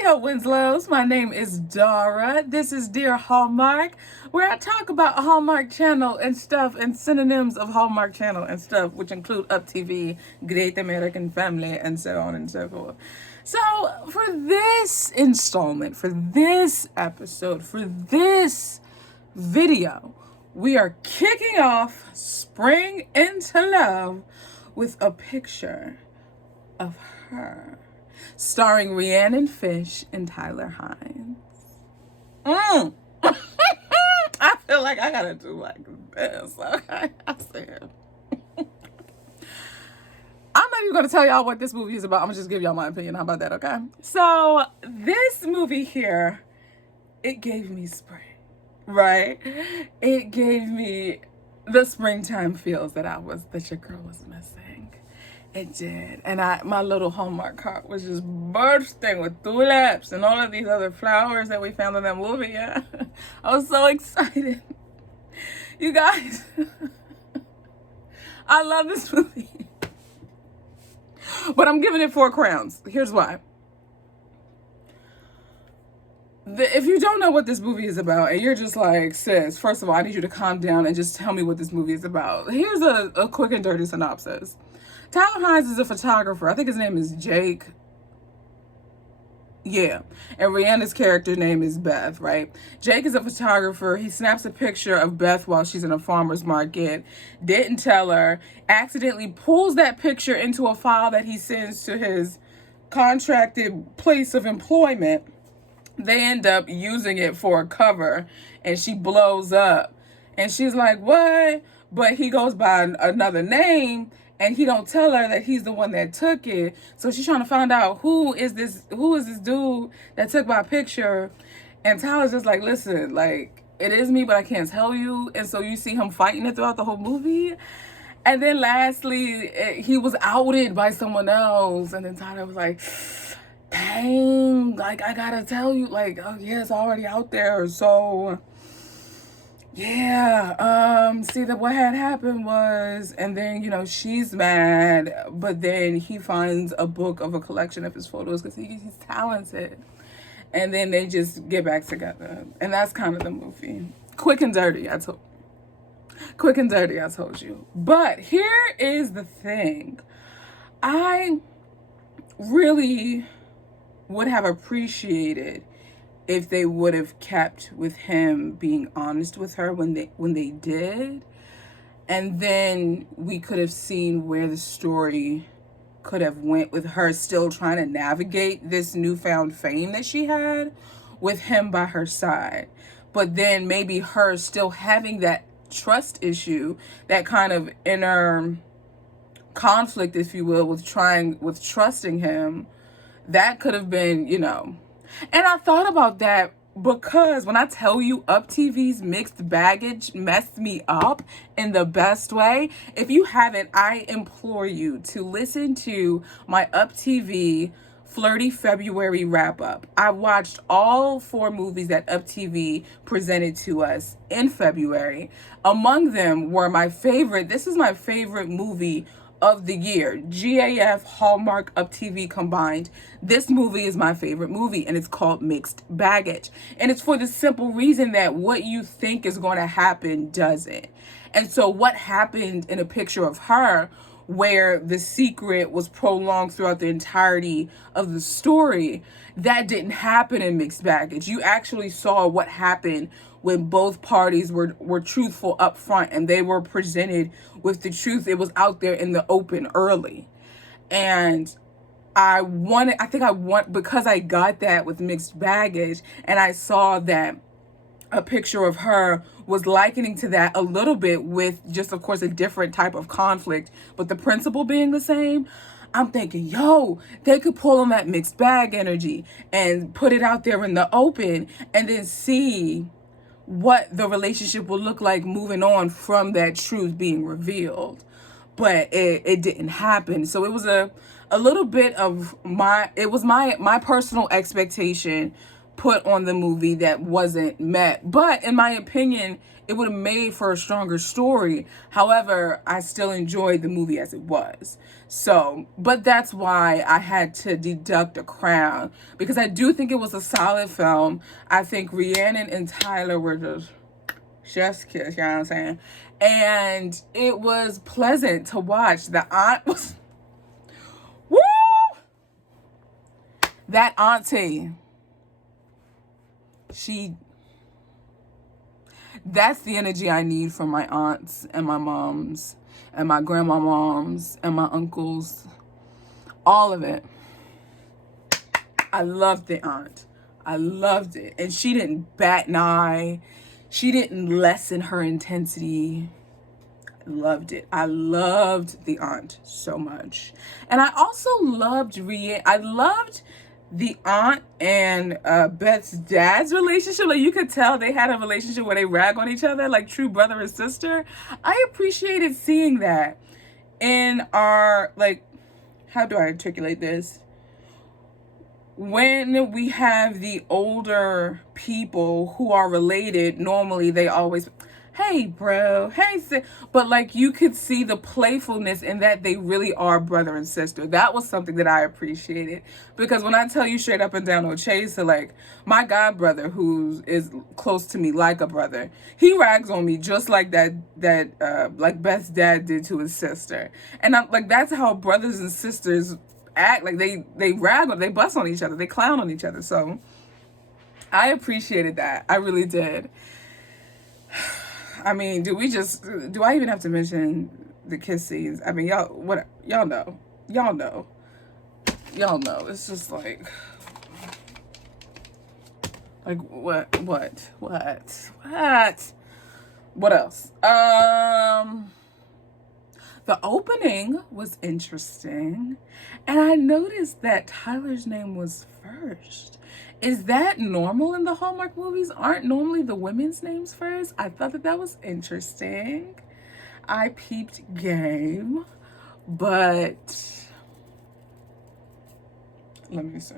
Howdy-ho, Winslows. My name is Dara. This is Dear Hallmark, where I talk about Hallmark Channel and stuff and synonyms of Hallmark Channel and stuff, which include Up TV, Great American Family, and so on and so forth. So, for this installment, for this episode, for this video, we are kicking off Spring into Love with a picture of her, starring Rhiannon and Tyler Hynes. I feel like I gotta do like this. Okay, I said. I'm not even gonna tell y'all what this movie is about. I'm gonna just give y'all my opinion. How about that, okay? So this movie here, it gave me spring, right? It gave me the springtime feels that your girl was missing. It did. And my little Hallmark cart was just bursting with tulips and all of these other flowers that we found in that movie. Yeah. I was so excited. You guys, I love this movie. But I'm giving it 4 crowns. Here's why. If you don't know what this movie is about and you're just like, sis, first of all, I need you to calm down and just tell me what this movie is about. Here's a quick and dirty synopsis. Tyler Hynes is a photographer. I think his name is Jake. Yeah. And Rhiannon's character name is Beth, right? Jake is a photographer. He snaps a picture of Beth while she's in a farmer's market. Didn't tell her. Accidentally pulls that picture into a file that he sends to his contracted place of employment. They end up using it for a cover. And she blows up. And she's like, what? But he goes by another name. And he don't tell her that he's the one that took it. So she's trying to find out who is this dude that took my picture. And Tyler's just like, listen, like, it is me, but I can't tell you. And so you see him fighting it throughout the whole movie. And then lastly, he was outed by someone else. And then Tyler was like, dang, like, I gotta tell you, like, oh yeah, it's already out there. So yeah, see that what had happened was, and then, you know, she's mad, but then he finds a book of a collection of his photos because he's talented. And then they just get back together. And that's kind of the movie. Quick and dirty, I told you. But here is the thing. I really would have appreciated if they would have kept with him being honest with her when they did. And then we could have seen where the story could have went with her still trying to navigate this newfound fame that she had with him by her side. But then maybe her still having that trust issue, that kind of inner conflict, if you will, with trusting him. That could have been, you know. And I thought about that because when I tell you Up TV's mixed baggage messed me up in the best way, if you haven't, I implore you to listen to my Up TV Flirty February wrap-up. I watched all 4 movies that Up TV presented to us in February. Among them were this is my favorite movie of the year. GAF, Hallmark, Up TV combined. This movie is my favorite movie, and it's called Mixed Baggage. And it's for the simple reason that what you think is going to happen doesn't. And so what happened in a picture of her, where the secret was prolonged throughout the entirety of the story, that didn't happen in Mixed Baggage. You actually saw what happened when both parties were truthful up front and they were presented with the truth. It was out there in the open early. And because I got that with Mixed Baggage, and I saw that a picture of her was likening to that a little bit with just, of course, a different type of conflict, but the principle being the same. I'm thinking, yo, they could pull on that mixed bag energy and put it out there in the open and then see what the relationship will look like moving on from that truth being revealed. But it didn't happen. So it was a little bit of my personal expectation put on the movie that wasn't met. But in my opinion, it would have made for a stronger story. However, I still enjoyed the movie as it was. So, but that's why I had to deduct a crown, because I do think it was a solid film. I think Rhiannon and Tyler were just chef's kiss, you know what I'm saying? And it was pleasant to watch. The aunt was, woo! That auntie, that's the energy I need from my aunts and my moms and my grandma moms and my uncles. All of it. I loved the aunt. I loved it. And she didn't bat an eye. She didn't lessen her intensity. I loved it. I loved the aunt so much. And I also loved I loved the aunt and Beth's dad's relationship. Like, you could tell they had a relationship where they rag on each other like true brother and sister. I appreciated seeing that in our, like, how do I articulate this? When we have the older people who are related, normally they always, hey bro, hey sis. But like, you could see the playfulness in that they really are brother and sister. That was something that I appreciated, because when I tell you straight up and down, no chaser, like my god brother, who is close to me like a brother, he rags on me just like that like Beth's dad did to his sister. And I'm like, that's how brothers and sisters act. Like, they rag on, they bust on each other, they clown on each other. So I appreciated that. I really did. I mean, do I even have to mention the kiss scenes? I mean, y'all know. It's just like what else? The opening was interesting, and I noticed that Tyler's name was first. Is that normal in the Hallmark movies? Aren't normally the women's names first? I thought that was interesting. I peeped game, but let me see.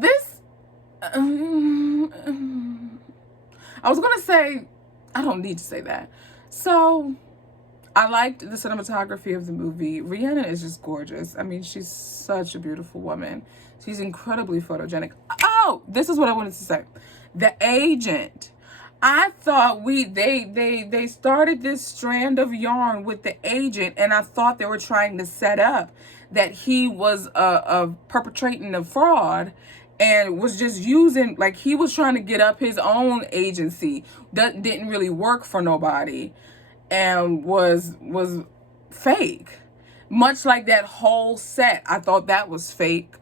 This, I was gonna say, I don't need to say that. So, I liked the cinematography of the movie. Rhiannon is just gorgeous. I mean, she's such a beautiful woman. She's incredibly photogenic. Oh, this is what I wanted to say. The agent. I thought they started this strand of yarn with the agent, and I thought they were trying to set up that he was perpetrating a fraud and was just using, like, he was trying to get up his own agency that didn't really work for nobody and was fake. Much like that whole set, I thought that was fake.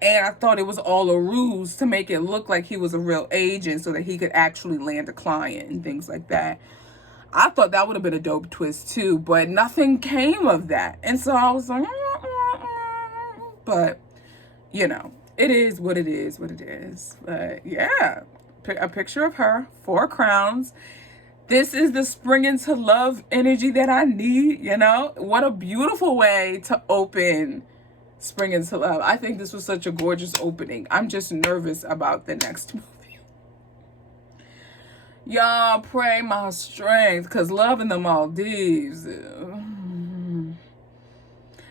And I thought it was all a ruse to make it look like he was a real agent so that he could actually land a client and things like that. I thought that would have been a dope twist too, but nothing came of that. And so I was like, but, you know, it is what it is, what it is. But yeah, a picture of her, 4 crowns. This is the spring into love energy that I need, you know? What a beautiful way to open Spring into Love. I think this was such a gorgeous opening. I'm just nervous about the next movie. Y'all pray my strength, because love in the Maldives.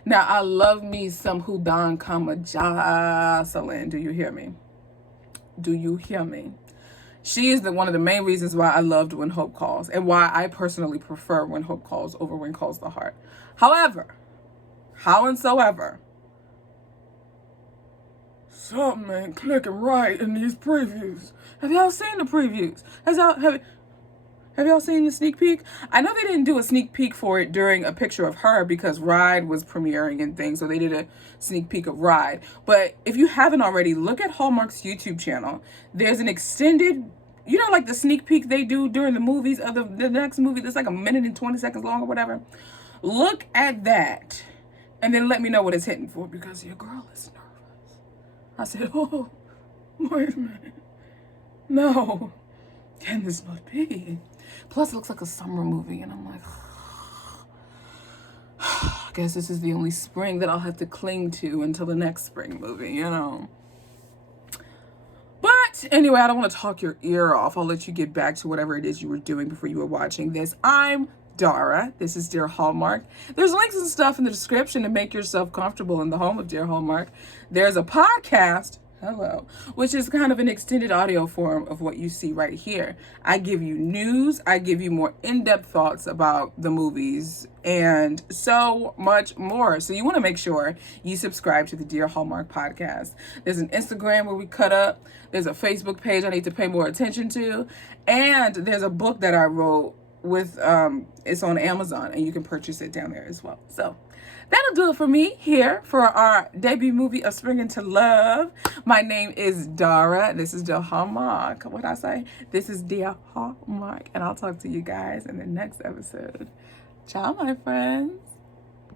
Now, I love me some Hudan Kama Jocelyn. Do you hear me? Do you hear me? She is one of the main reasons why I loved When Hope Calls, and why I personally prefer When Hope Calls over When Calls the Heart. However, howsoever, something ain't clicking right in these previews. Have y'all seen the previews? Have y'all seen the sneak peek? I know they didn't do a sneak peek for it during a picture of her because Ride was premiering and things, so they did a sneak peek of Ride. But if you haven't already, look at Hallmark's YouTube channel. There's an extended, you know, like the sneak peek they do during the movies of the next movie that's like a minute and 20 seconds long or whatever. Look at that and then let me know what it's hitting for, because your girl is nervous. I said, oh, wait a minute. No, can this not be? Plus, it looks like a summer movie, and I'm like, I guess this is the only spring that I'll have to cling to until the next spring movie, you know. But anyway, I don't want to talk your ear off. I'll let you get back to whatever it is you were doing before you were watching this. I'm Dara. This is Dear Hallmark. There's links and stuff in the description to make yourself comfortable in the home of Dear Hallmark. There's a podcast, hello, which is kind of an extended audio form of what you see right here. I give you news. I give you more in-depth thoughts about the movies and so much more. So you want to make sure you subscribe to the Dear Hallmark podcast. There's an Instagram where we cut up. There's a Facebook page I need to pay more attention to. And there's a book that I wrote with, it's on Amazon and you can purchase it down there as well. So that'll do it for me here for our debut movie of Spring Into Love. My name is Dara. This is Dear Hallmark. What'd I say? This is Dear Hallmark. And I'll talk to you guys in the next episode. Ciao, my friends.